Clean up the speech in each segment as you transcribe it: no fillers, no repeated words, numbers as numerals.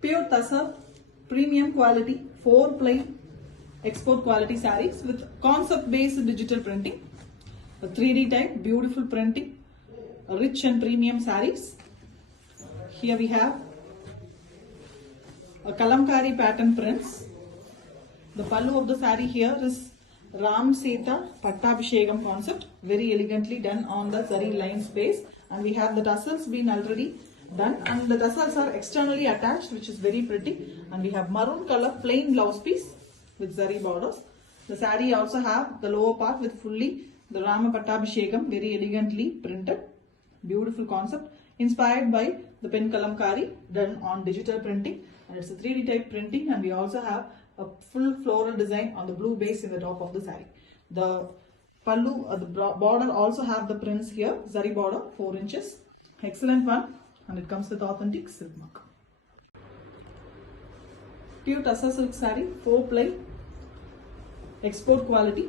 Pure Tussar premium quality 4 ply export quality sarees with concept based digital printing, a 3D type beautiful printing, rich and premium sarees. Here we have a kalamkari pattern prints. The pallu of the saree here is Ram Sita Pattabhishegam concept, very elegantly done on the zari line space, and we have the tassels been already done, and the tassels are externally attached, which is very pretty, and we have maroon color plain blouse piece with zari borders. The saree also have the lower part with fully the Rama Pattabhishegam, very elegantly printed, beautiful concept inspired by the pen kalamkari done on digital printing, and it's a 3D type printing, and we also have a full floral design on the blue base in the top of the saree. The pallu, the border also have the prints here, zari border 4 inches, excellent one, and it comes with authentic silk mark. Pure Tussar silk saree, 4 ply, export quality,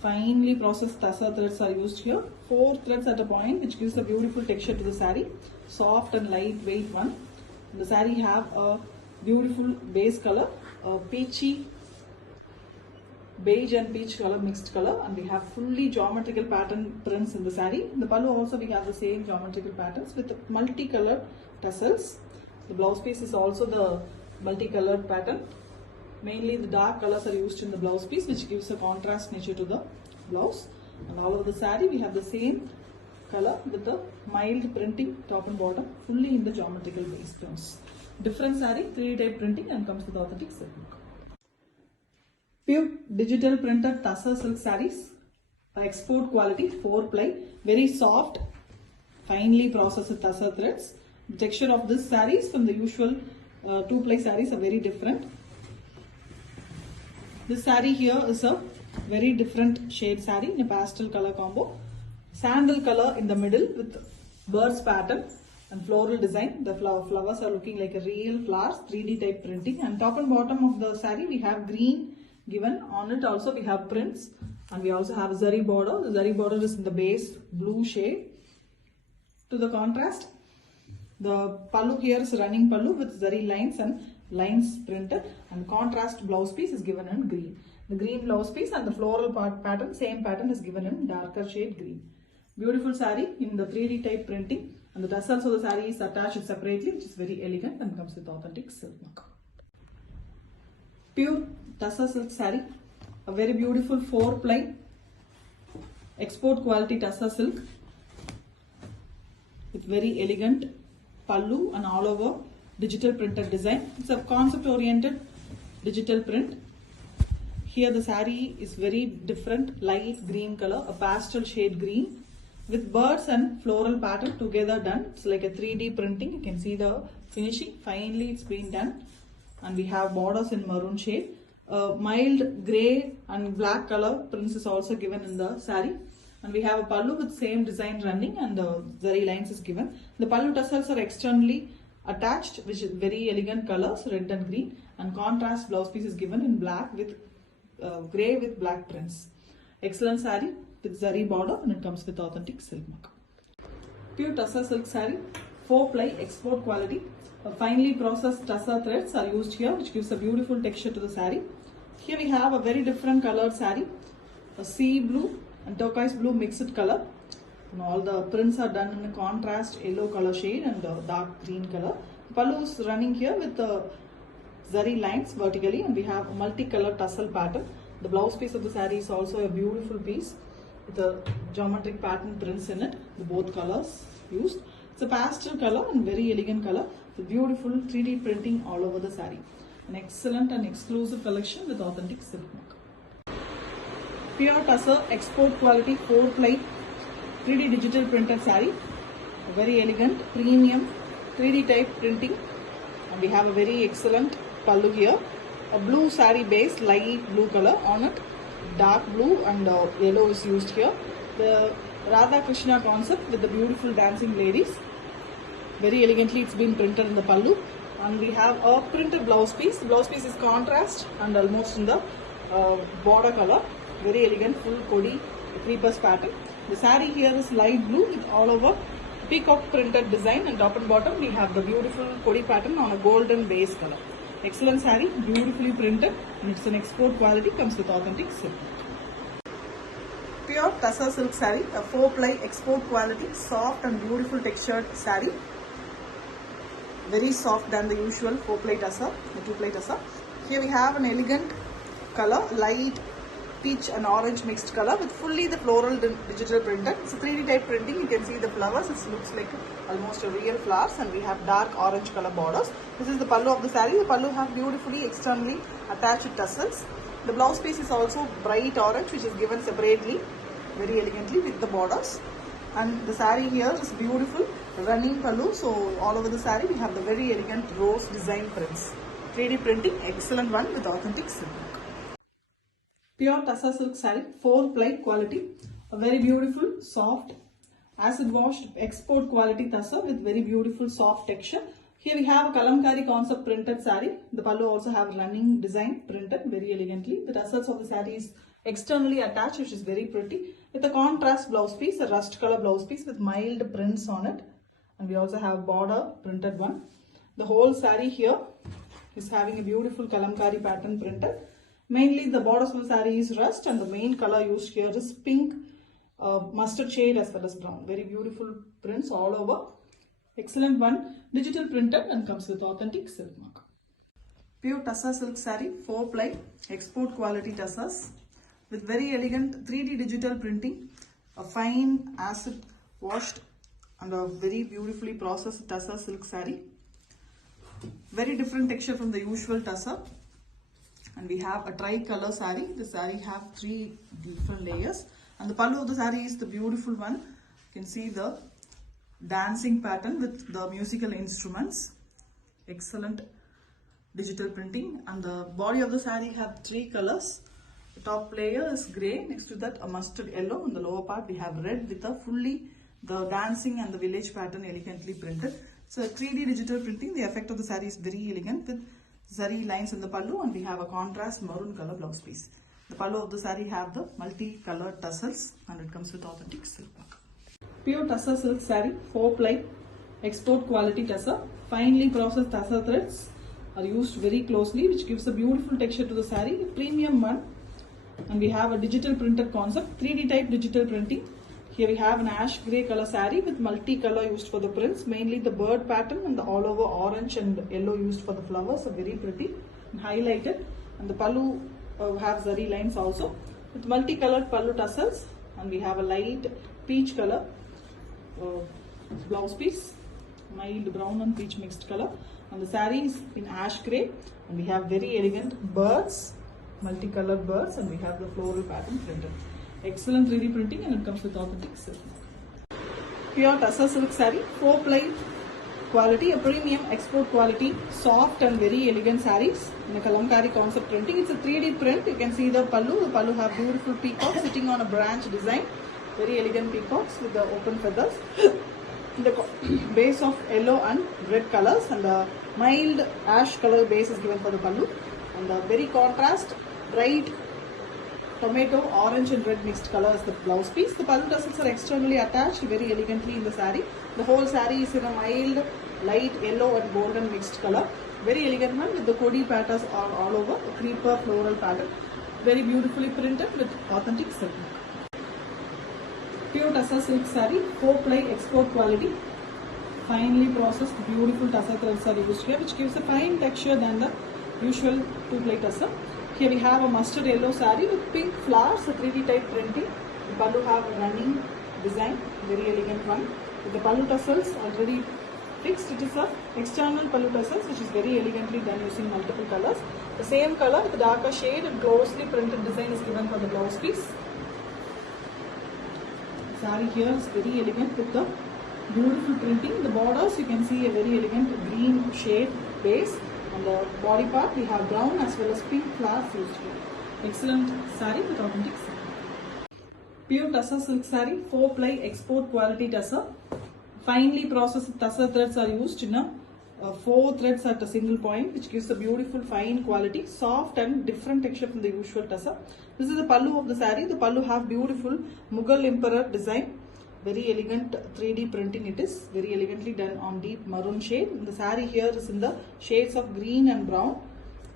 finely processed tussar threads are used here, 4 threads at a point, which gives a beautiful texture to the saree, soft and lightweight one. The saree have a beautiful base color, a peachy beige and peach color mixed color, and we have fully geometrical pattern prints in the saree. In the pallu also we have the same geometrical patterns with multicolored tassels. The blouse piece is also the multicolored pattern. Mainly the dark colors are used in the blouse piece, which gives a contrast nature to the blouse. And all over the saree we have the same color with the mild printing top and bottom, fully in the geometrical base tones. Different saree, 3D type printing, and comes with authentic silk mark. Pure digital printed Tussar silk sarees, export quality 4 ply, very soft, finely processed tussar threads. The texture of this sarees from the usual 2 ply sarees are very different. This saree here is a very different shade saree in a pastel color combo. Sandal color in the middle with birds pattern and floral design. The flowers are looking like a real flowers, 3D type printing, and top and bottom of the saree we have green given. On it also we have prints, and we also have a zari border. The zari border is in the base blue shade. To the contrast, the pallu here is running pallu with zari lines and lines printed, and contrast blouse piece is given in green. The green blouse piece and the floral pattern, same pattern is given in darker shade green. Beautiful saree in the 3D type printing, and the tassels of the saree is attached separately, which is very elegant and comes with authentic silk mark. Pure Tussar silk saree, a very beautiful 4 ply export quality Tussar silk with very elegant pallu and all over digital printed design. It's a concept oriented digital print. Here the saree is very different, light green color, a pastel shade green with birds and floral pattern together done. It's like a 3D printing. You can see the finishing, finely it's been done, and we have borders in maroon shade. Mild grey and black color prints is also given in the saree, and we have a pallu with same design running, and the zari lines is given. The pallu tassels are externally attached, which is very elegant colors, red and green, and contrast blouse piece is given in black with grey with black prints. Excellent saree with zari border, and it comes with authentic silk mark. Pure Tussar silk saree, 4 ply export quality. Finely processed tussar threads are used here, which gives a beautiful texture to the saree. Here we have a very different colored saree, a sea blue and turquoise blue mixed color. And all the prints are done in a contrast yellow color shade and dark green color. Pallu is running here with the zari lines vertically, and we have a multicolored tussle pattern. The blouse piece of the saree is also a beautiful piece with a geometric pattern prints in it, the both colors used. It's a pastel color and very elegant color with beautiful 3D printing all over the saree. An excellent and exclusive collection with authentic silk mark. Pure Tussar export quality 4 ply 3D digital printed saree, a very elegant premium 3D type printing, and we have a very excellent pallu here, a blue saree base, light blue color on it, dark blue and yellow is used here. The Radha Krishna concept with the beautiful dancing ladies, very elegantly it's been printed in the pallu, and we have a printed blouse piece. The blouse piece is contrast and almost in the border color, very elegant full kodi creepers pattern. The saree here is light blue with all over peacock printed design, and top and bottom we have the beautiful kodi pattern on a golden base color. Excellent saree, beautifully printed, and it's an export quality, comes with authentic silk. Pure tussar silk saree, a 4-ply export quality, soft and beautiful textured saree. Very soft than the usual 4-ply tussar, the 2-ply tussar. Here we have an elegant color, light peach and orange mixed color with fully the floral digital printed. It's a 3D type printing. You can see the flowers. It looks like almost a real flowers, and we have dark orange color borders. This is the pallu of the saree. The pallu have beautifully externally attached tassels. The blouse piece is also bright orange, which is given separately, very elegantly with the borders. And the saree here is beautiful running pallu. So all over the saree we have the very elegant rose design prints. 3D printing, excellent one with authentic silk. Pure tussar silk saree, 4-ply quality, a very beautiful, soft, acid washed export quality tussar with very beautiful soft texture. Here we have a kalamkari concept printed saree. The pallu also have running design printed very elegantly. The tassels of the saree is externally attached, which is very pretty, with a contrast blouse piece, a rust color blouse piece with mild prints on it. And we also have border printed one. The whole saree here is having a beautiful kalamkari pattern printed. Mainly the borders of the saree is rust, and the main color used here is pink, mustard shade as well as brown. Very beautiful prints all over. Excellent one, digital printed, and comes with authentic silk mark. Pure tussar silk saree, 4-ply export quality tussars with very elegant 3D digital printing, a fine acid washed and a very beautifully processed tussar silk saree. Very different texture from the usual tussar. And we have a tri-color saree. The saree have 3 different layers, and the pallu of the saree is the beautiful one. You can see the dancing pattern with the musical instruments. Excellent digital printing. And the body of the saree have 3 colors. The top layer is grey, next to that a mustard yellow. On the lower part we have red with a fully the dancing and the village pattern elegantly printed. So 3D digital printing. The effect of the saree is very elegant with zari lines in the pallu, and we have a contrast maroon color blouse piece. The pallu of the saree have the multi-colored tassels, and it comes with authentic silk mark. Pure tussar silk saree, 4-ply export quality tussar. Finely processed tussar threads are used very closely, which gives a beautiful texture to the saree, a premium one. And we have a digital printed concept, 3D type digital printing. Here we have an ash grey color saree with multi-color used for the prints, mainly the bird pattern and the all over orange and yellow used for the flowers, are very pretty and highlighted. And the pallu have zari lines also with multi-colored pallu tassels, and we have a light peach color blouse piece, mild brown and peach mixed color, and the saree is in ash grey, and we have very elegant birds, multi-colored birds, and we have the floral pattern printed. Excellent 3D printing, and it comes with authentic silk. Pure tussar silk saree, 4-ply quality, a premium export quality, soft and very elegant sarees in a kalamkari concept printing. It's a 3D print. You can see the pallu. The pallu have beautiful peacocks sitting on a branch design. Very elegant peacocks with the open feathers. The base of yellow and red colors, and the mild ash color base is given for the pallu. And the very contrast, bright tomato, orange and red mixed color is the blouse piece. The pallu tassels are externally attached very elegantly in the saree. The whole saree is in a mild, light yellow and golden mixed color. Very elegant one with the kodi patterns all over, a creeper floral pattern. Very beautifully printed with authentic silk. Pure tussar silk saree, 4-ply export quality. Finely processed, beautiful tussar threads are used here, which gives a fine texture than the usual 2-ply tussar. Here we have a mustard yellow saree with pink flowers, a 3D type printing. The pallu have a running design, very elegant one. With the pallu tassels already fixed, it is a external pallu tassels, which is very elegantly done using multiple colors. The same color with darker shade and closely printed design is given for the blouse piece. The saree here is very elegant with the beautiful printing. The borders, you can see a very elegant green shade base. On the body part we have brown as well as pink flowers used here. Excellent saree with authentic silk. Pure tussar silk saree, 4-ply export quality tussar. Finely processed tussar threads are used in a 4 threads at a single point, which gives a beautiful fine quality, soft and different texture from the usual tussar. This is the pallu of the saree. The pallu have beautiful Mughal emperor design Very elegant 3D printing it is. Very elegantly done on deep maroon shade. The saree here is in the shades of green and brown.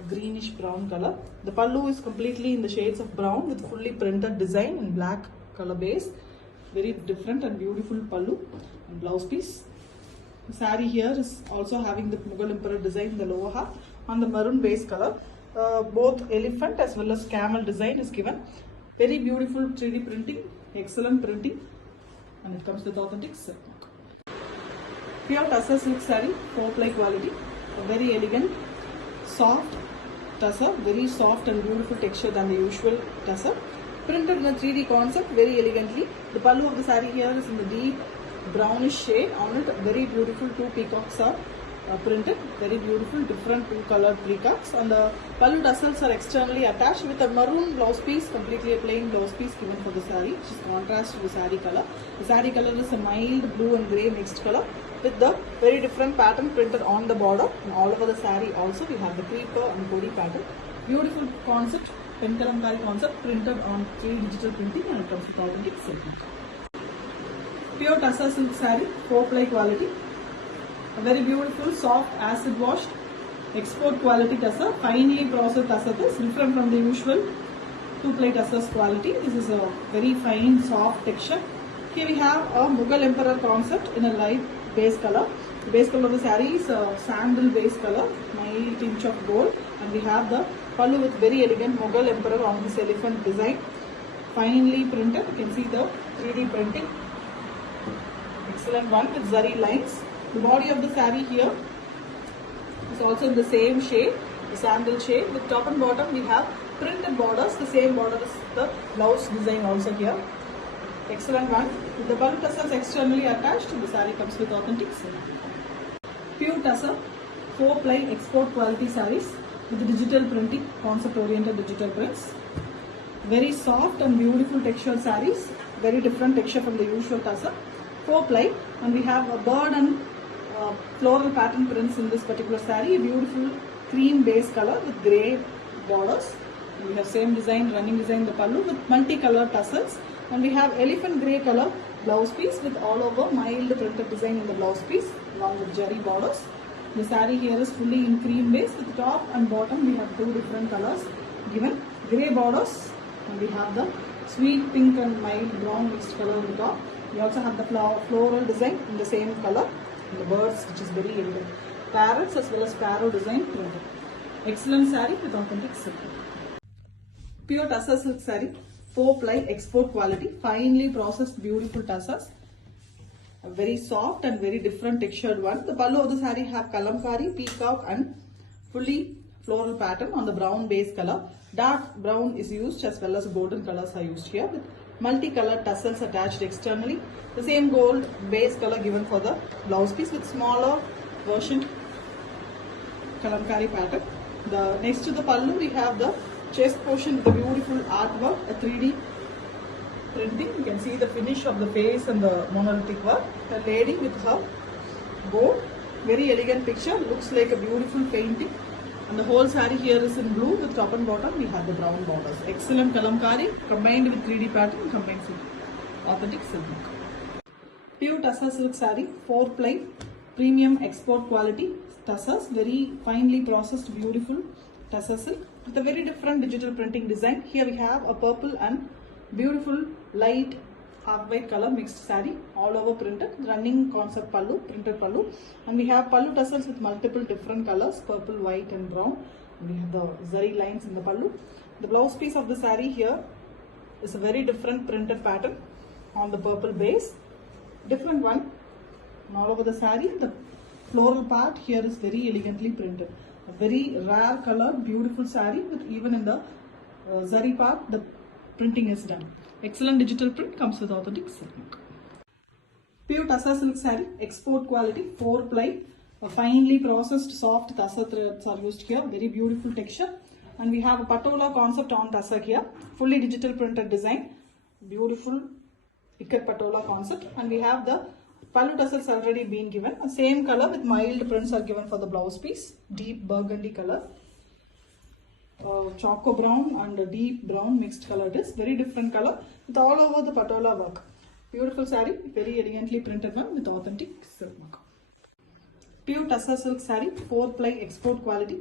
Greenish brown color. The pallu is completely in the shades of brown with fully printed design in black color base. Very different and beautiful pallu and blouse piece. The saree here is also having the Mughal Emperor design in the lower half on the maroon base color. Both elephant as well as camel design is given. Very beautiful 3D printing, excellent printing, and it comes with authentic silk mark. Pure tussar silk saree, 4-ply quality, a very elegant, soft tussar, very soft and beautiful texture than the usual tussar. Printed in a 3D concept very elegantly. The pallu of the saree here is in the deep brownish shade. On it, very beautiful 2 peacocks are printed. Very beautiful, different 2 colored peacocks. And the pallu tassels are externally attached with a maroon blouse piece, completely a plain blouse piece given for the saree, which is contrast to the saree color. The saree color is a mild blue and grey mixed color with the very different pattern printed on the border. And all over the saree also we have the creeper and kodi pattern. Beautiful concept, pen kalamkari concept printed on 3D digital printing, and it comes with authentic silk. Pure tussar silk saree, 4-ply quality. A very beautiful, soft, acid washed, export quality tussar, finely processed tussar. This different from the usual 2-ply tussars quality. This is a very fine, soft texture. Here we have a Mughal Emperor concept in a light base color. The base color of the saree is a sandal base color, mild tinge of gold, and we have the pallu with very elegant Mughal Emperor on this elephant design, finely printed. You can see the 3D printing. Excellent one with zari lines. The body of the saree here is also in the same shade, the sandal shade. With top and bottom we have printed borders. The same border is the blouse design also here. Excellent one. With the pallu tassels externally attached, the saree comes with authentic silk. Pure tussar, 4-ply export quality sarees with digital printing, concept oriented digital prints. Very soft and beautiful textured sarees. Very different texture from the usual tussar. 4-ply, and we have a bird and floral pattern prints in this particular saree. A beautiful cream base color with grey borders. And we have same design, running design in the pallu with multicolored tassels. And we have elephant grey color blouse piece with all over mild printed design in the blouse piece along with jari borders. The saree here is fully in cream base. With top and bottom we have 2 different colors given. Grey borders, and we have the sweet pink and mild brown mixed color on the top. We also have the floral design in the same color. And the birds, which is very elegant. Parrots as well as sparrow design printed. Excellent saree with authentic silk. Pure tussar silk saree, 4-ply export quality, finely processed beautiful tussars. A very soft and very different textured one. The pallu of the saree have kalamkari, peacock and fully floral pattern on the brown base color. Dark brown is used as well as golden colors are used here with multicolored tassels attached externally. The same gold base color given for the blouse piece with smaller version kalamkari pattern. Next to the pallu we have the chest portion with the beautiful artwork, a 3D printing. You can see the finish of the face and the monolithic work. The lady with her bow, very elegant picture, looks like a beautiful painting. And the whole saree here is in blue with top and bottom we have the brown borders. Excellent kalamkari combined with 3D pattern, combined with authentic silk. Pure tussar silk saree, 4-ply premium export quality tussars, very finely processed beautiful tussar silk with a very different digital printing design. Here we have a purple and beautiful light half white color mixed saree, all over printed, running concept pallu, printed pallu, and we have pallu tassels with multiple different colors, purple, white and brown. And we have the zari lines in the pallu. The blouse piece of the saree here is a very different printed pattern on the purple base, different one. And all over the saree, the floral part here is very elegantly printed. A very rare color, beautiful saree with even in the zari part the printing is done. Excellent digital print, comes with authentic silk mark. Pure tussar silk saree, export quality, 4-ply, a finely processed soft tussar threads are used here. Very beautiful texture, and we have a patola concept on tussar here. Fully digital printed design, beautiful ikat patola concept, and we have the pallu tassels already been given. The same color with mild prints are given for the blouse piece, deep burgundy color. Choco brown and a deep brown mixed color. It is very different color with all over the patola work. Beautiful saree, very elegantly printed one with authentic silk mark. Pure tussar silk saree, 4-ply export quality.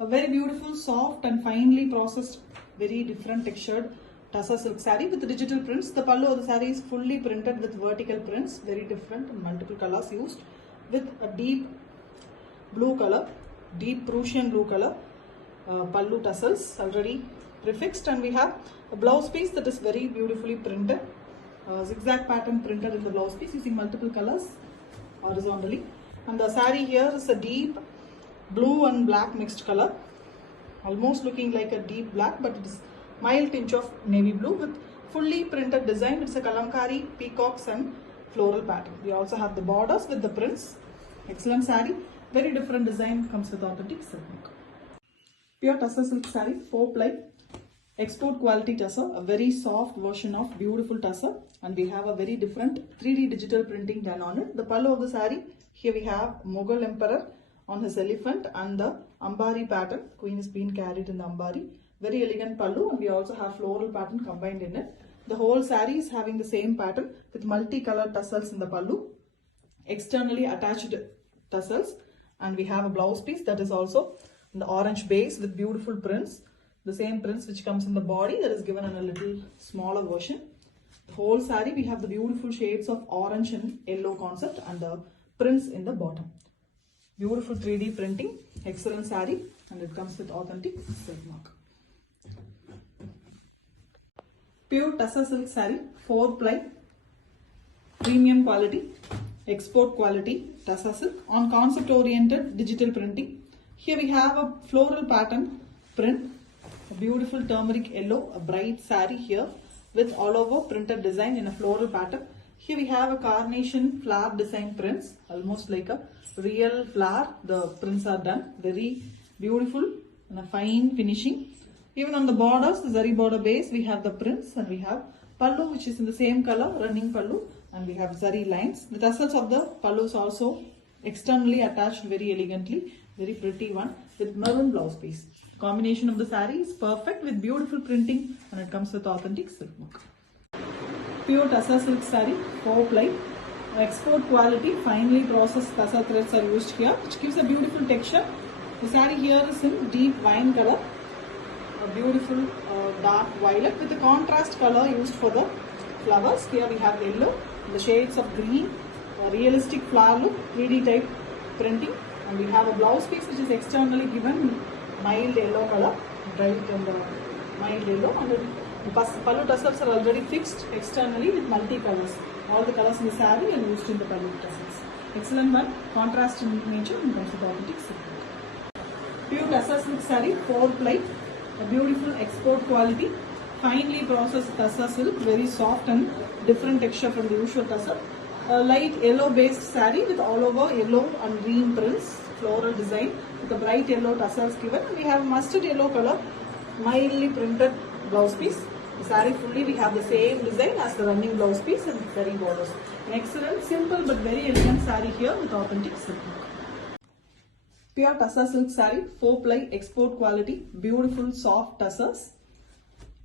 A very beautiful, soft and finely processed, very different textured tussar silk saree with digital prints. The pallu of the saree is fully printed with vertical prints, very different and multiple colors used with a deep blue color, deep Prussian blue color pallu tassels already prefixed, and we have a blouse piece that is very beautifully printed, zigzag pattern printed in the blouse piece using multiple colors horizontally. And the saree here is a deep blue and black mixed color, almost looking like a deep black, but it is mild tinge of navy blue with fully printed design. It's a kalamkari, peacocks and floral pattern. We also have the borders with the prints. Excellent saree, very different design, comes with authentic silk mark. Pure tussar silk saree, 4-ply export quality tussar, a very soft version of beautiful tussar, and we have a very different 3D digital printing done on it. The pallu of the saree, here we have Mughal emperor on his elephant and the Ambari pattern. Queen is being carried in the Ambari. Very elegant pallu, and we also have floral pattern combined in it. The whole saree is having the same pattern with multicolored tassels in the pallu, externally attached tassels, and we have a blouse piece that is also in the orange base with beautiful prints. The same prints which comes in the body, that is given in a little smaller version. The whole saree, we have the beautiful shades of orange and yellow concept and the prints in the bottom. Beautiful 3D printing, excellent saree, and it comes with authentic silk mark. Pure tussar silk saree, 4-ply, premium quality, export quality tussar silk on concept oriented digital printing. Here we have a floral pattern print, a beautiful turmeric yellow, a bright saree here with all over printed design in a floral pattern. Here we have a carnation flower design prints, almost like a real flower. The prints are done, very beautiful and a fine finishing. Even on the borders, the zari border base, we have the prints, and we have pallu which is in the same color, running pallu, and we have zari lines. The tassels of the pallu is also externally attached very elegantly, very pretty one with maroon blouse piece. Combination of the saree is perfect with beautiful printing, and it comes with authentic silk mark. Pure tussar silk saree, 4-ply, export quality, finely processed tussar threads are used here, which gives a beautiful texture. The saree here is in deep wine color, a beautiful dark violet with the contrast color used for the flowers. Here we have yellow, the shades of green, a realistic flower look, 3D type printing, and we have a blouse piece which is externally given mild yellow color, bright and mild yellow, and the pallu tassels are already fixed externally with multi-colors. All the colors in the saree are used in the pallu tassels. Excellent one, contrast in nature, and comes with authentic silk. Pure tussar silk saree, 4-ply, a beautiful export quality, finely processed tussar silk, very soft and different texture from the usual tussar. A light yellow based saree with all over yellow and green prints, floral design with a bright yellow tassels given. We have mustard yellow color, mildly printed blouse piece. The saree fully we have the same design as the running blouse piece and zari borders. An excellent, simple but very elegant saree here with authentic silk mark. Pure tussar silk saree, 4-ply export quality, beautiful soft tussars,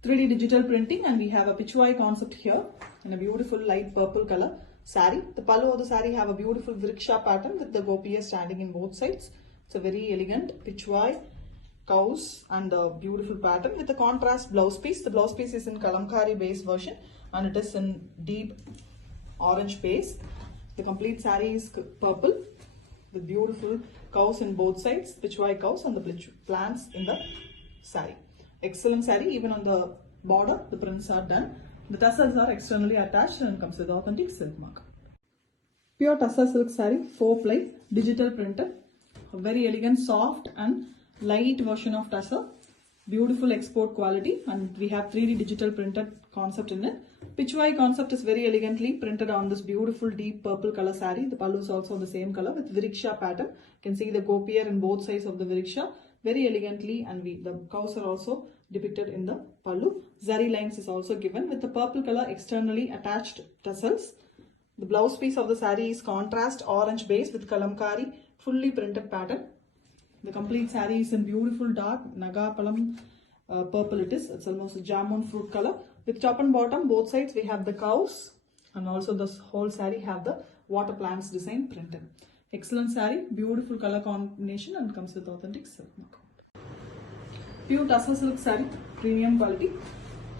3D digital printing, and we have a pichwai concept here in a beautiful light purple color saree. The pallu of the saree have a beautiful vriksha pattern with the gopiya standing in both sides. It's a very elegant pichwai, cows, and a beautiful pattern with a contrast blouse piece. The blouse piece is in kalamkari base version, and it is in deep orange base. The complete saree is purple with beautiful cows in both sides, pichwai cows, and the plants in the saree. Excellent saree. Even on the border, the prints are done. The tassels are externally attached and comes with authentic silk mark. Pure tussar silk saree, 4-ply, digital printed, a very elegant, soft and light version of tussar. Beautiful export quality, and we have 3D digital printed concept in it. Pichwai concept is very elegantly printed on this beautiful deep purple color saree. The pallu is also the same color with vriksha pattern. You can see the gopier in both sides of the vriksha very elegantly, and the cows are also depicted in the pallu. Zari lines is also given with the purple color externally attached tassels. The blouse piece of the saree is contrast orange base with kalamkari fully printed pattern. The complete saree is in beautiful dark nagapalam purple it is. It's almost a jamun fruit color. With top and bottom, both sides we have the cows and also this whole saree have the water plants design printed. Excellent saree, beautiful color combination and comes with authentic silk mark. Pure tussar silk saree, premium quality.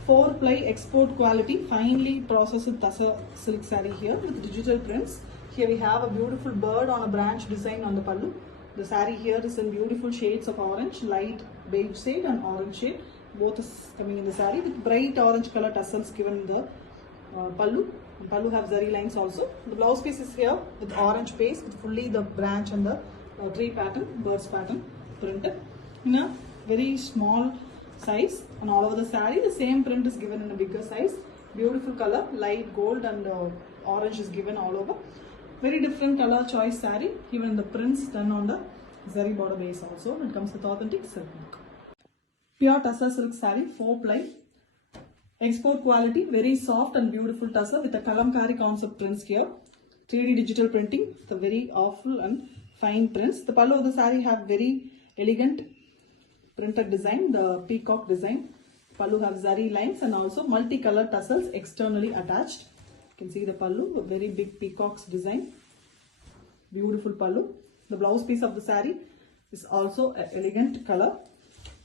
4-ply export quality, finely processed tussar silk saree here with digital prints. Here we have a beautiful bird on a branch design on the pallu. The saree here is in beautiful shades of orange, light beige shade and orange shade. Both is coming in the saree with bright orange color tassels given in the pallu. The pallu have zari lines also. The blouse piece is here with orange base with fully the branch and the tree pattern, birds pattern printed in a very small size, and all over the saree the same print is given in a bigger size. Beautiful color, light gold and orange is given all over. Very different color choice saree, even the prints done on the zari border base also. It comes with authentic silk mark. Pure tussar silk saree, 4-ply export quality, very soft and beautiful tussar with a kalamkari concept prints here. 3D digital printing, the very awful and fine prints. The pallu of the saree have very elegant printed design, the peacock design. Pallu have zari lines and also multicolored tassels externally attached. You can see the pallu, a very big peacock's design. Beautiful pallu. The blouse piece of the saree is also an elegant color.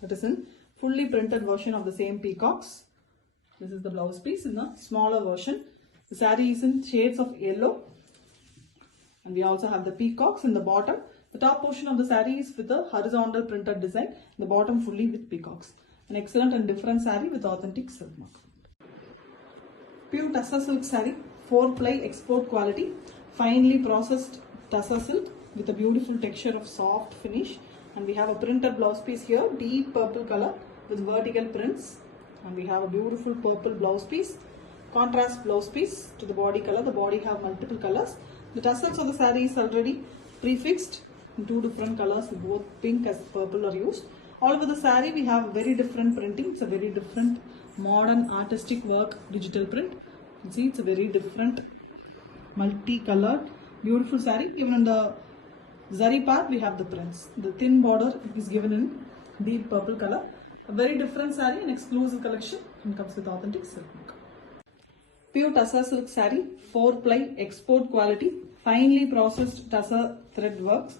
That is in fully printed version of the same peacocks. This is the blouse piece in a smaller version. The saree is in shades of yellow. And we also have the peacocks in the bottom. The top portion of the saree is with a horizontal printed design. The bottom fully with peacocks. An excellent and different saree with authentic silk mark. Pure tussar silk saree, 4-ply export quality, finely processed tussar silk with a beautiful texture of soft finish. And we have a printed blouse piece here, deep purple color with vertical prints. And we have a beautiful purple blouse piece, contrast blouse piece to the body color. The body have multiple colors. The tassels of the saree is already prefixed in 2 different colors, both pink as purple are used. All over the saree we have very different printing. It's a very different modern artistic work digital print. You can see it's a very different multi-colored beautiful saree. Even in the zari part we have the prints. The thin border is given in deep purple color. A very different saree, an exclusive collection, and comes with authentic silk mark. Pure tussar silk saree, 4-ply export quality, finely processed tussar thread works.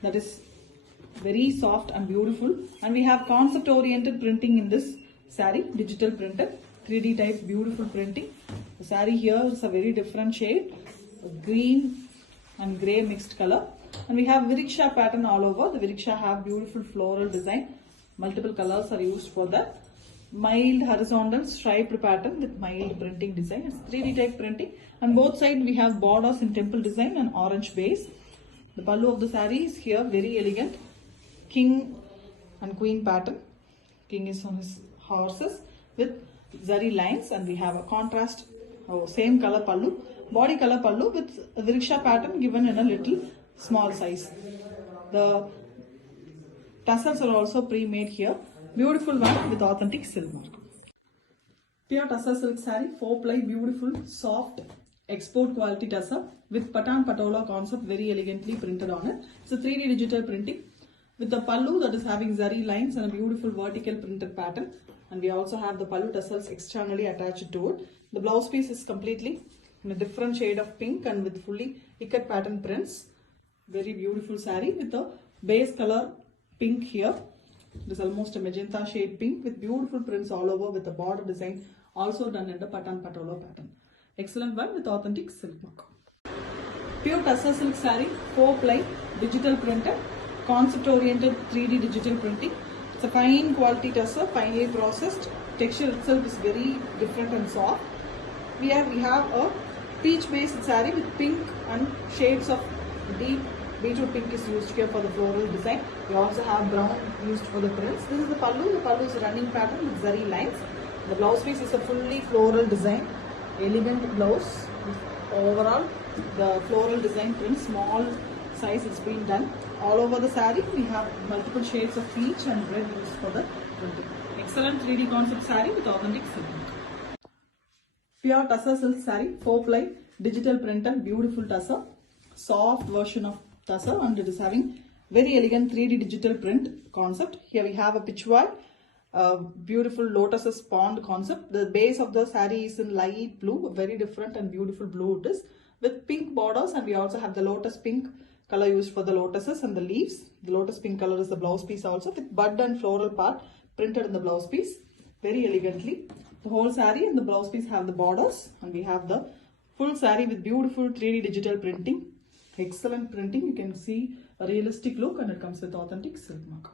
That is very soft and beautiful, and we have concept oriented printing in this saree, digital printed 3D type beautiful printing. The saree here is a very different shade, green and grey mixed color, and we have Viriksha pattern all over. The Viriksha have beautiful floral design, multiple colors are used for that. Mild horizontal striped pattern with mild printing design. It's 3D type printing, and both sides we have borders in temple design and orange base. The pallu of the saree is here very elegant, king and queen pattern. King is on his horses with zari lines, and we have a contrast same color pallu, body color pallu with a Viriksha pattern given in a little small size. The tassels are also pre-made here. Beautiful one with authentic silk mark. Pure tussar silk saree, 4-ply beautiful soft export quality tussar with patan patola concept very elegantly printed on it. It's a 3D digital printing with the pallu that is having zari lines and a beautiful vertical printed pattern. And we also have the pallu tassels externally attached to it. The blouse piece is completely in a different shade of pink and with fully ikat pattern prints. Very beautiful saree with the base color pink here. It is almost a magenta shade pink with beautiful prints all over with the border design also done in the patan patola pattern. Excellent one with authentic silk mark. Pure tussar silk saree, 4-ply digital printed, concept oriented 3D digital printing. It's a fine quality tussar, finely processed. Texture itself is very different and soft. We have a peach based saree with pink and shades of deep beetroot pink is used here for the floral design. We also have brown used for the prints. This is the pallu. The pallu is a running pattern with zari lines. The blouse piece is a fully floral design, elegant blouse. Overall, the floral design print, small size is being done. All over the saree, we have multiple shades of peach and red used for the printing. Excellent 3D concept saree with authentic silk. Pure tussar silk saree, 4-ply digital printed, beautiful tussar, soft version of tussar, and it is having very elegant 3D digital print concept. Here we have a pitchwai beautiful lotuses pond concept. The base of the saree is in light blue, very different and beautiful blue it is, with pink borders, and we also have the lotus pink color used for the lotuses and the leaves. The lotus pink color is the blouse piece also, with bud and floral part printed in the blouse piece very elegantly. The whole saree and the blouse piece have the borders, and we have the full saree with beautiful 3D digital printing. Excellent printing. You can see a realistic look, and it comes with authentic silk mark.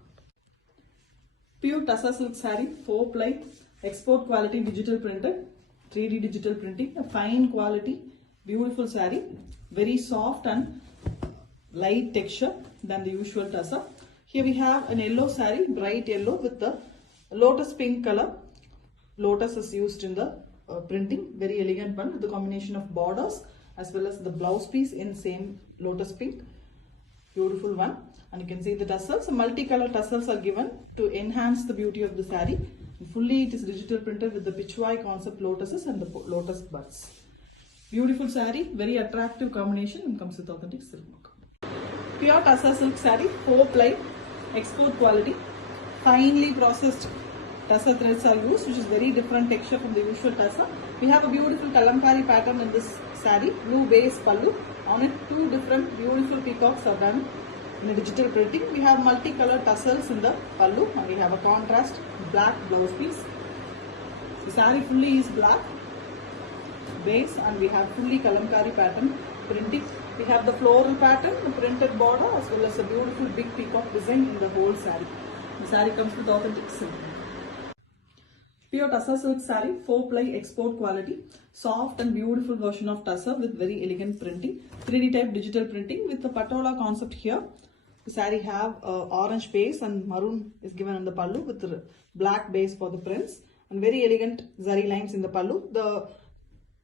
Pure Tussar silk saree, 4-ply, export quality digital printed, 3D digital printing, a fine quality, beautiful saree, very soft and light texture than the usual Tussar. Here we have an yellow saree, bright yellow with the lotus pink color. Lotus is used in the printing, very elegant one with the combination of borders as well as the blouse piece in same lotus pink. Beautiful one. And you can see the tassels. So multicolor tassels are given to enhance the beauty of the saree. Fully it is digital printed with the pitchwai concept lotuses and the lotus buds. Beautiful saree, very attractive combination, and comes with authentic silk mark. Pure Tussar silk saree, 4-ply, export quality, finely processed Tussar threads are used, which is very different texture from the usual Tussar. We have a beautiful kalamkari pattern in this saree, blue base pallu. On it, 2 different beautiful peacocks are done in a digital printing. We have multicolored tassels in the pallu, and we have a contrast black blouse piece. The saree fully is black base, and we have fully kalamkari pattern printing. We have the floral pattern, the printed border, as well as a beautiful big peacock design in the whole saree. The saree comes with authentic silk. Pure Tussar silk saree, 4-ply, export quality, soft and beautiful version of Tussar with very elegant printing, 3D type digital printing with the patola concept here. The saree have orange base and maroon is given in the pallu with the black base for the prints, and very elegant zari lines in the pallu. The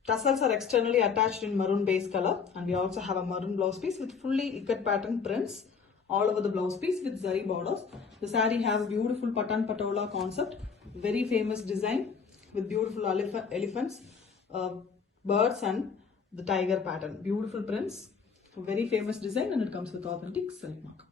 tassels are externally attached in maroon base color, and we also have a maroon blouse piece with fully ikat pattern prints all over the blouse piece with zari borders. The saree have a beautiful patan patola concept, very famous design with beautiful elephants, birds and the tiger pattern. Beautiful prints, very famous design, and it comes with authentic silk mark.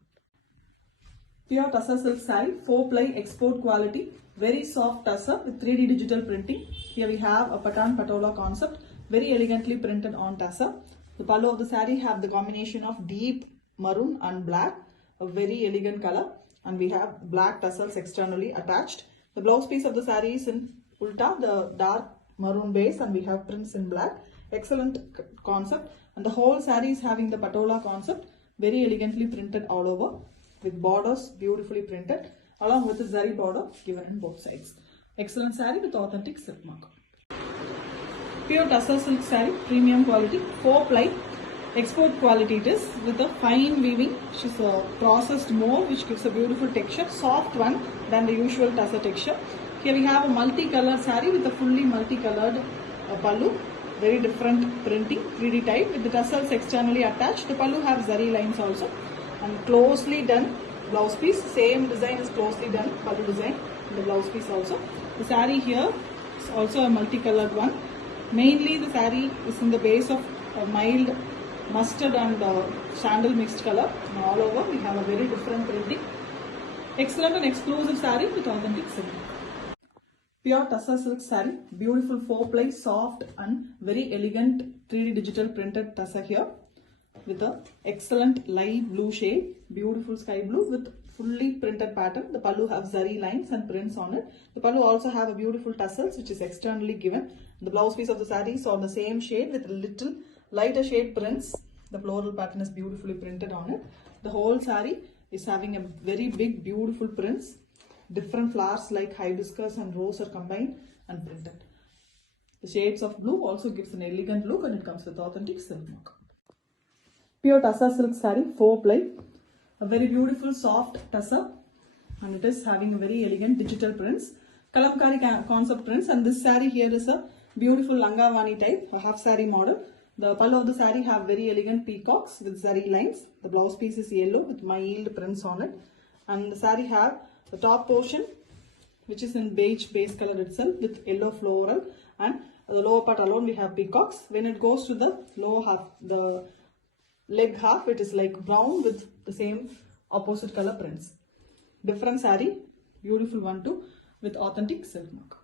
Pure Tussar silk saree, 4-ply, export quality, very soft Tussar with 3D digital printing. Here we have a patan patola concept, very elegantly printed on Tussar. The pallu of the saree have the combination of deep maroon and black, a very elegant color, and we have black tassels externally attached. The blouse piece of the saree is in ulta, the dark maroon base, and we have prints in black. Excellent concept, and the whole saree is having the patola concept, very elegantly printed all over with borders beautifully printed along with the zari border given in both sides. Excellent saree with authentic silk mark. Pure Tussar silk saree, premium quality, 4-ply, export quality it is with a fine weaving, which is processed more, which gives a beautiful texture, soft one than the usual Tussar texture. Here we have a multicolored saree with a fully multicolored pallu, very different printing, 3D type with the tassels externally attached. The pallu have zari lines also, and closely done blouse piece, same design is closely done, pallu design in the blouse piece also. The saree here is also a multicolored one. Mainly the saree is in the base of a mild mustard and sandal mixed color, and all over we have a very different printing. Excellent and exclusive saree with authentic silk. Pure Tussar silk saree, beautiful 4-ply, soft and very elegant 3D digital printed Tussar here with a excellent light blue shade, beautiful sky blue with fully printed pattern. The pallu have zari lines and prints on it. The pallu also have a beautiful tassels which is externally given. The blouse piece of the saree is on the same shade with little lighter shade prints. The floral pattern is beautifully printed on it. The whole saree is having a very big beautiful prints. Different flowers like hibiscus and rose are combined and printed. The shades of blue also gives an elegant look, and it comes with authentic silk mark. Pure Tussar silk saree, 4-ply, a very beautiful soft Tussar, and it is having a very elegant digital prints, kalamkari concept prints, and this saree here is a beautiful langavani type, a half saree model. The pallu of the saree have very elegant peacocks with zari lines. The blouse piece is yellow with mild prints on it, and the saree have the top portion which is in beige base color itself with yellow floral, and the lower part alone we have peacocks. When it goes to the lower half, the leg half, it is like brown with the same opposite color prints. Different saree, beautiful one too. with authentic silk mark.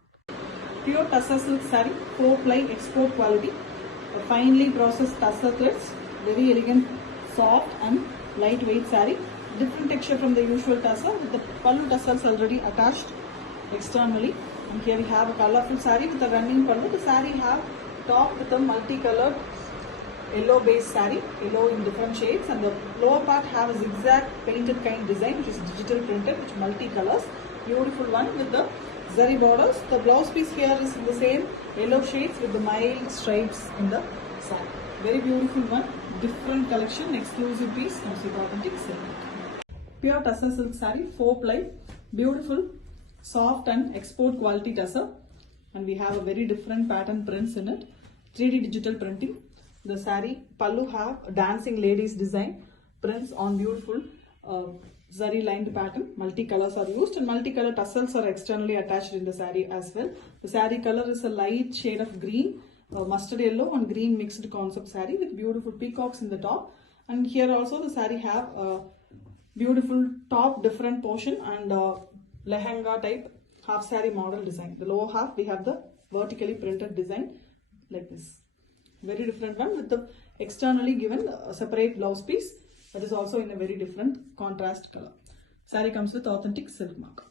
Pure tussar silk saree, 4-ply export quality, finely processed tussar threads, very elegant, soft and lightweight saree. Different texture from the usual tussar with the pallu tussars already attached externally. And here we have a colorful saree with a running pallu. The saree have topped with a multicolored yellow base saree, yellow in different shades, and the lower part have a zigzag painted kind design which is digital printed which multicolors. Beautiful one with the zari borders. The blouse piece here is in the same yellow shades with the mild stripes in the saree. Very beautiful one, different collection, exclusive piece, comes with authentic silk. Pure tussar silk saree, 4-ply, beautiful, soft and export quality tussar, and we have a very different pattern prints in it, 3D digital printing. The saree pallu have dancing ladies design prints on beautiful zari lined pattern. Multicolors are used and multicolor tassels are externally attached in the saree as well. The saree color is a light shade of green, mustard yellow and green mixed concept saree with beautiful peacocks in the top. And here also the saree have a beautiful top different portion and lehenga type half saree model design. The lower half we have the vertically printed design like this. Very different one with the externally given separate blouse piece that is also in a very different contrast color. Saree comes with authentic silk mark.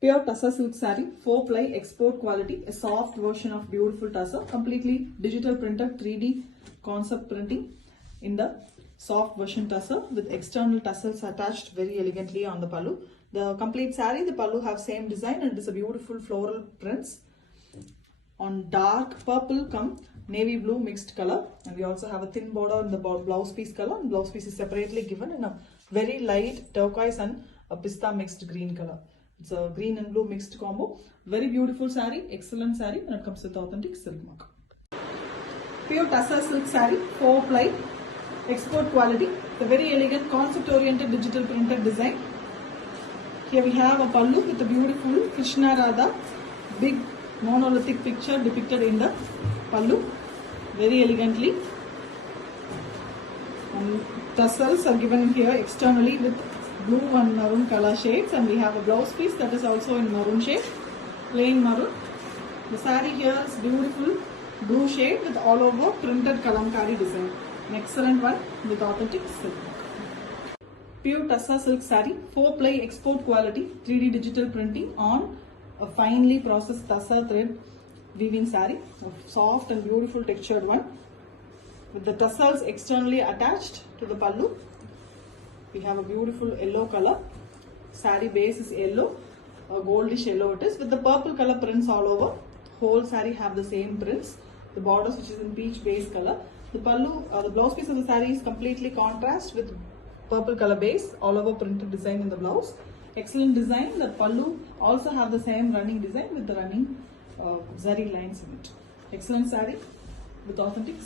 Pure tussar silk saree, 4-ply export quality, a soft version of beautiful tussar, completely digital printed 3D concept printing in the soft version tussar with external tassels attached very elegantly on the pallu. The complete saree, the pallu have same design and it is a beautiful floral prints on dark purple come navy blue mixed color, and we also have a thin border in the blouse piece color, and blouse piece is separately given in a very light turquoise and a pista mixed green color. It's a green and blue mixed combo. Very beautiful saree, excellent saree, and it comes with authentic silk mark. Pure tussar silk saree, 4-ply, export quality, the very elegant concept oriented digital printed design. Here we have a pallu with a beautiful Krishna Radha big monolithic picture depicted in the pallu very elegantly, and tassels are given here externally with blue and maroon color shades, and we have a blouse piece that is also in maroon shade, plain maroon. The saree here is beautiful blue shade with all over printed kalamkari design, an excellent one with authentic silk. Pure tussar silk saree, 4-ply export quality, 3D digital printing on a finely processed tussar thread weaving saree, a soft and beautiful textured one with the tassels externally attached to the pallu. We have a beautiful yellow color. Saree base is yellow, a goldish yellow it is with the purple color prints all over. Whole saree have the same prints. The borders which is in peach base color. The pallu, the blouse piece of the saree is completely contrast with purple color base, all over printed design in the blouse. Excellent design. The pallu also have the same running design with the running zari lines in it. Excellent saree with authentic